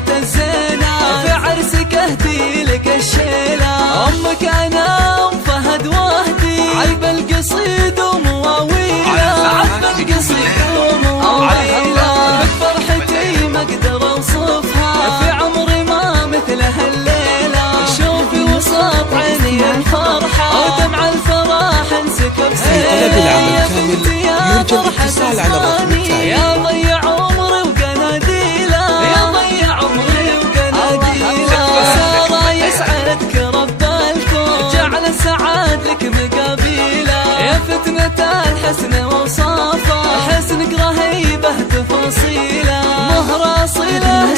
ذات الزينة، في عرسك اهدي لك الشيلة. أمك أنا وفهد وهدي، عذب القصيد ومواويله، عذب القصيد ومواويله. بفرحتي ما أقدر أوصفها، في عمري ما مثلها الليلة. شوفي وسط عيني الفرحة، ودمع الفرح انسكب سيلة. يا بنتي يا فرحة زماني، يا ضيع عمري وقناديله، يا ضيع عمري وقناديله. سارة يسعدك رب الكون، جعل السعاد لك مقابيله. يا فتنة الحسن وصافه، حسنك رهيبه تفاصيله. مهر اصيله